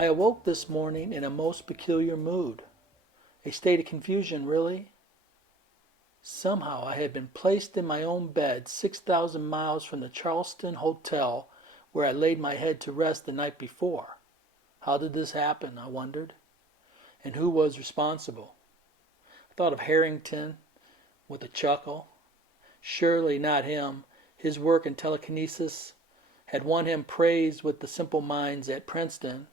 I awoke this morning in a most peculiar mood. A state of confusion, really. Somehow I had been placed in my own bed 6,000 miles from the Charleston hotel where I laid my head to rest the night before. How did this happen, I wondered, and who was responsible? I thought of Harrington with a chuckle. Surely not him. His work in telekinesis had won him praise with the simple minds at Princeton,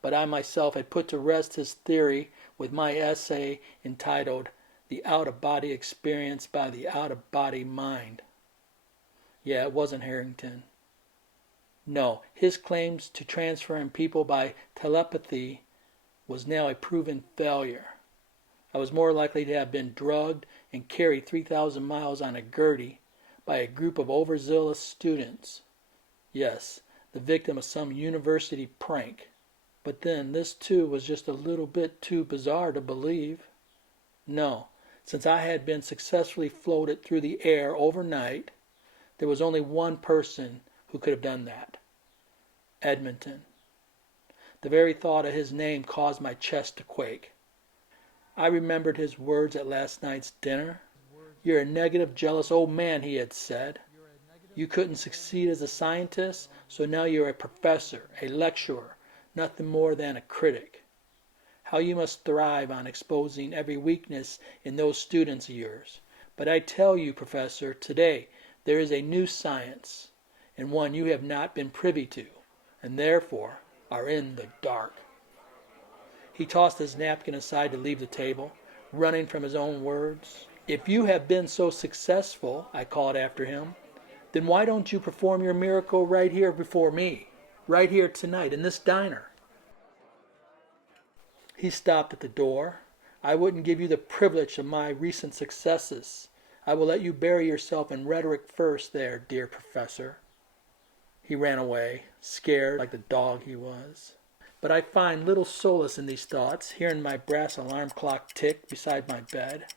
but I myself had put to rest his theory with my essay entitled The Out-of-Body Experience by the Out-of-Body Mind. Yeah, it wasn't Harrington. No, his claims to transferring people by telepathy was now a proven failure. I was more likely to have been drugged and carried 3,000 miles on a gurney by a group of overzealous students. Yes, the victim of some university prank. But then, this too was just a little bit too bizarre to believe. No, since I had been successfully floated through the air overnight, there was only one person who could have done that. Edmonton. The very thought of his name caused my chest to quake. I remembered his words at last night's dinner. "You're a negative, jealous old man," he had said. "You couldn't succeed as a scientist, so now you're a professor, a lecturer, nothing more than a critic. How you must thrive on exposing every weakness in those students of yours. But I tell you, Professor, today there is a new science, and one you have not been privy to, and therefore are in the dark." He tossed his napkin aside to leave the table, running from his own words. "If you have been so successful," I called after him, "then why don't you perform your miracle right here before me? Right here tonight, in this diner?" He stopped at the door. "I wouldn't give you the privilege of my recent successes. I will let you bury yourself in rhetoric first there, dear professor." He ran away, scared like the dog he was. But I find little solace in these thoughts, hearing my brass alarm clock tick beside my bed.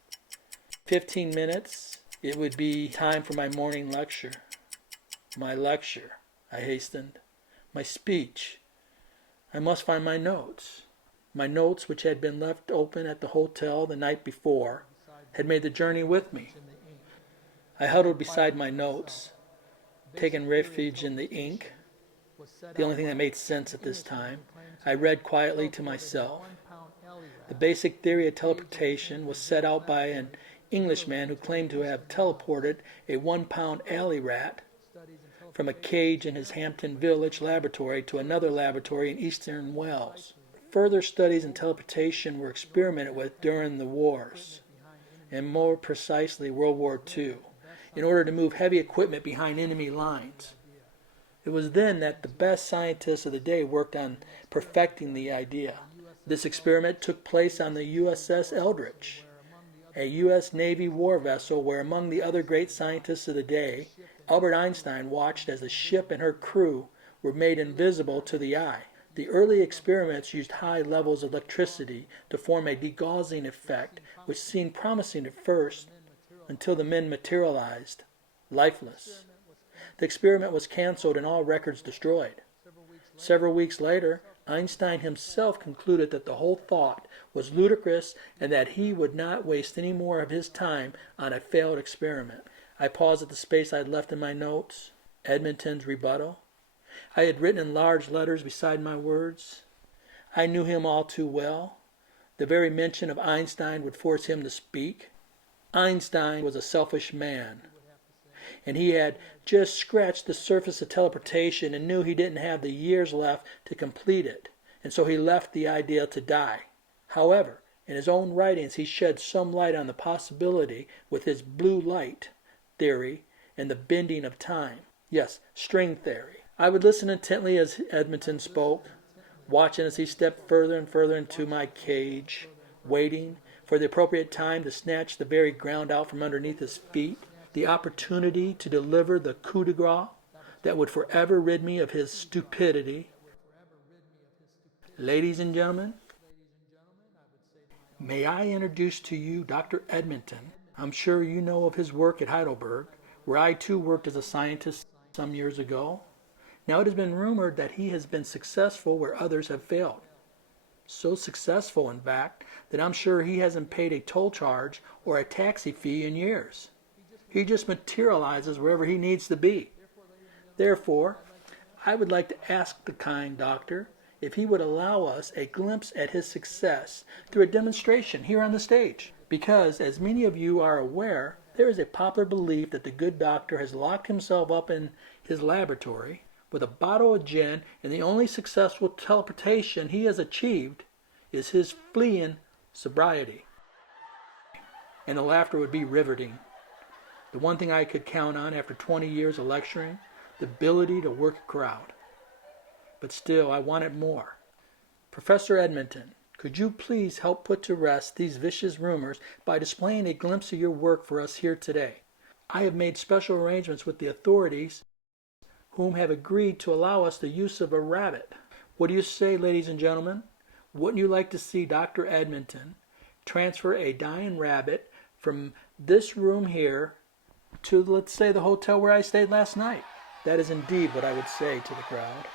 15 minutes, it would be time for my morning lecture. My lecture, I hastened. My speech. I must find my notes. My notes, which had been left open at the hotel the night before, had made the journey with me. I huddled beside my notes, taking refuge in the ink, the only thing that made sense at this time. I read quietly to myself. The basic theory of teleportation was set out by an Englishman who claimed to have teleported a 1-pound alley rat from a cage in his Hampton Village laboratory to another laboratory in eastern Wales. Further studies in teleportation were experimented with during the wars, and more precisely World War II, in order to move heavy equipment behind enemy lines. It was then that the best scientists of the day worked on perfecting the idea. This experiment took place on the USS Eldridge, a U.S. Navy war vessel where, among the other great scientists of the day, Albert Einstein watched as the ship and her crew were made invisible to the eye. The early experiments used high levels of electricity to form a degaussing effect which seemed promising at first until the men materialized, lifeless. The experiment was canceled and all records destroyed. Several weeks later, Einstein himself concluded that the whole thought was ludicrous and that he would not waste any more of his time on a failed experiment. I paused at the space I had left in my notes. Edmonton's rebuttal. I had written in large letters beside my words. I knew him all too well. The very mention of Einstein would force him to speak. Einstein was a selfish man, and he had just scratched the surface of teleportation and knew he didn't have the years left to complete it, and so he left the idea to die. However, in his own writings he shed some light on the possibility with his blue light theory and the bending of time. Yes, string theory. I would listen intently as Edmonton spoke, watching as he stepped further and further into my cage, waiting for the appropriate time to snatch the very ground out from underneath his feet, the opportunity to deliver the coup de grace that would forever rid me of his stupidity. Ladies and gentlemen, may I introduce to you Dr. Edmonton. I'm sure you know of his work at Heidelberg, where I too worked as a scientist some years ago. Now it has been rumored that he has been successful where others have failed. So successful, in fact, that I'm sure he hasn't paid a toll charge or a taxi fee in years. He just materializes wherever he needs to be. Therefore, I would like to ask the kind doctor if he would allow us a glimpse at his success through a demonstration here on the stage. Because, as many of you are aware, there is a popular belief that the good doctor has locked himself up in his laboratory with a bottle of gin, and the only successful teleportation he has achieved is his fleeing sobriety. And the laughter would be riveting. The one thing I could count on after 20 years of lecturing, the ability to work a crowd. But still, I wanted more. Professor Edmonton, could you please help put to rest these vicious rumors by displaying a glimpse of your work for us here today? I have made special arrangements with the authorities whom have agreed to allow us the use of a rabbit. What do you say, ladies and gentlemen? Wouldn't you like to see Dr. Edmonton transfer a dying rabbit from this room here to, let's say, the hotel where I stayed last night? That is indeed what I would say to the crowd.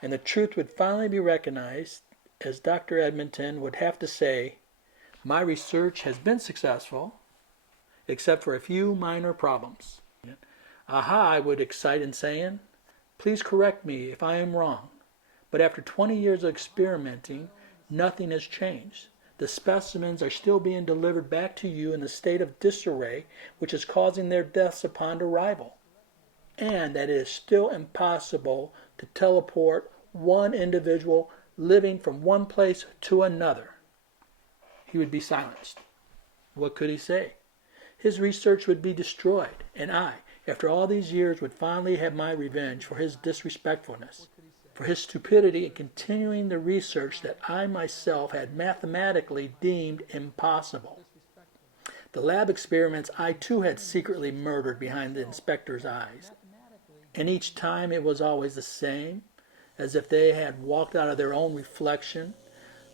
And the truth would finally be recognized, as Dr. Edmonton would have to say, my research has been successful, except for a few minor problems. Aha, I would excite in saying, please correct me if I am wrong, but after 20 years of experimenting, nothing has changed. The specimens are still being delivered back to you in a state of disarray, which is causing their deaths upon arrival. And that it is still impossible to teleport one individual living from one place to another. He would be silenced. What could he say? His research would be destroyed, and I, after all these years, would finally have my revenge for his disrespectfulness, for his stupidity in continuing the research that I myself had mathematically deemed impossible. The lab experiments I too had secretly murdered behind the inspector's eyes. And each time it was always the same, as if they had walked out of their own reflection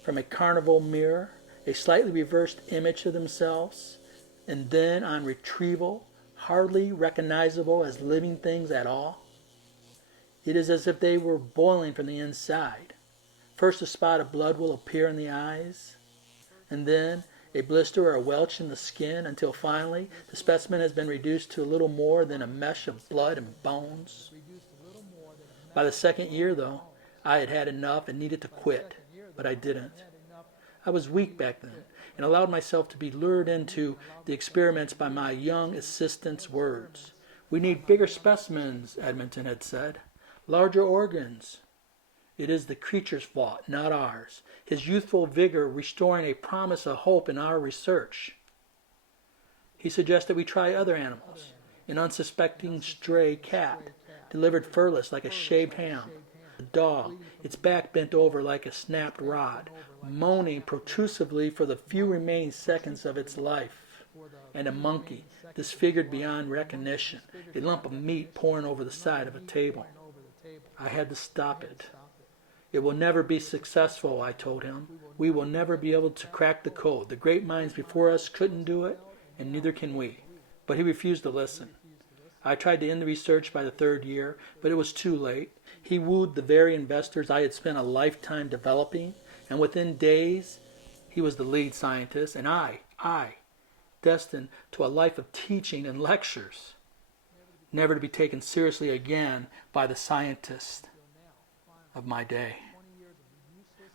from a carnival mirror, a slightly reversed image of themselves, and then on retrieval, hardly recognizable as living things at all. It is as if they were boiling from the inside. First a spot of blood will appear in the eyes, and then a blister or a welch in the skin, until finally the specimen has been reduced to a little more than a mesh of blood and bones. By the second year, though, I had had enough and needed to quit, but I didn't. I was weak back then, and allowed myself to be lured into the experiments by my young assistant's words. We need bigger specimens, Edmonton had said, larger organs. It is the creature's fault, not ours. His youthful vigor restoring a promise of hope in our research. He suggested we try other animals. An unsuspecting stray cat, delivered furless like a shaved ham. A dog, its back bent over like a snapped rod, moaning protrusively for the few remaining seconds of its life. And a monkey, disfigured beyond recognition, a lump of meat pouring over the side of a table. I had to stop it. It will never be successful, I told him. We will never be able to crack the code. The great minds before us couldn't do it, and neither can we. But he refused to listen. I tried to end the research by the third year, but it was too late. He wooed the very investors I had spent a lifetime developing, and within days he was the lead scientist, and I, destined to a life of teaching and lectures, never to be taken seriously again by the scientists of my day.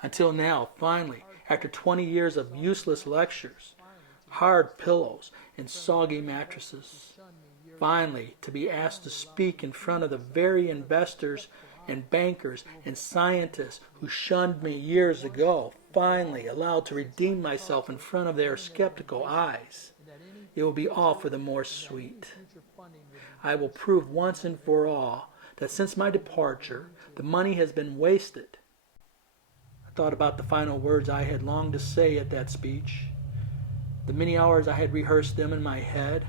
Until now, finally, after 20 years of useless lectures, hard pillows and soggy mattresses, finally to be asked to speak in front of the very investors and bankers and scientists who shunned me years ago, finally allowed to redeem myself in front of their skeptical eyes. It will be all for the more sweet. I will prove once and for all that since my departure, the money has been wasted. I thought about the final words I had longed to say at that speech. The many hours I had rehearsed them in my head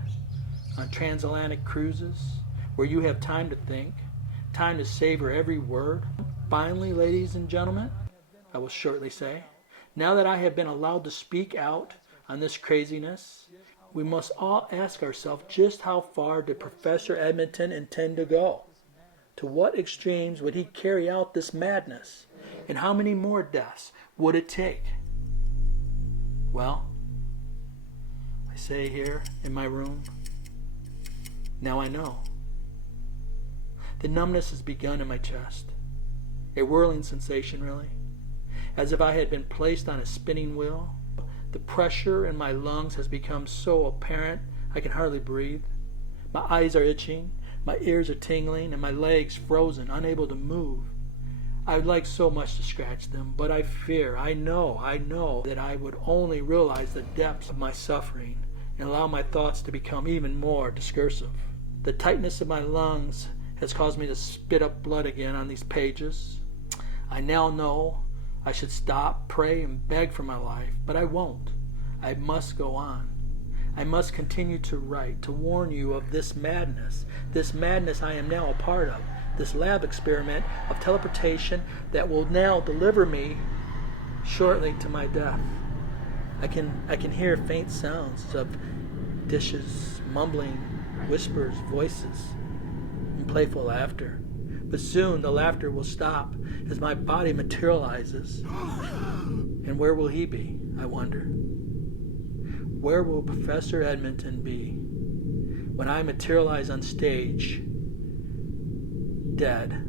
on transatlantic cruises, where you have time to think, time to savor every word. Finally, ladies and gentlemen, I will shortly say, now that I have been allowed to speak out on this craziness, we must all ask ourselves just how far did Professor Edmonton intend to go? To what extremes would he carry out this madness? And how many more deaths would it take? Well, I say here in my room, now I know. The numbness has begun in my chest. A whirling sensation, really. As if I had been placed on a spinning wheel. The pressure in my lungs has become so apparent I can hardly breathe. My eyes are itching, my ears are tingling, and my legs frozen, unable to move. I would like so much to scratch them, but I fear, I know that I would only realize the depths of my suffering and allow my thoughts to become even more discursive. The tightness of my lungs has caused me to spit up blood again on these pages. I now know I should stop, pray, and beg for my life, but I won't. I must go on. I must continue to write, to warn you of this madness I am now a part of, this lab experiment of teleportation that will now deliver me shortly to my death. I can hear faint sounds of dishes, mumbling, whispers, voices, and playful laughter. But soon the laughter will stop as my body materializes. And where will he be, I wonder? Where will Professor Edmonton be when I materialize on stage, dead?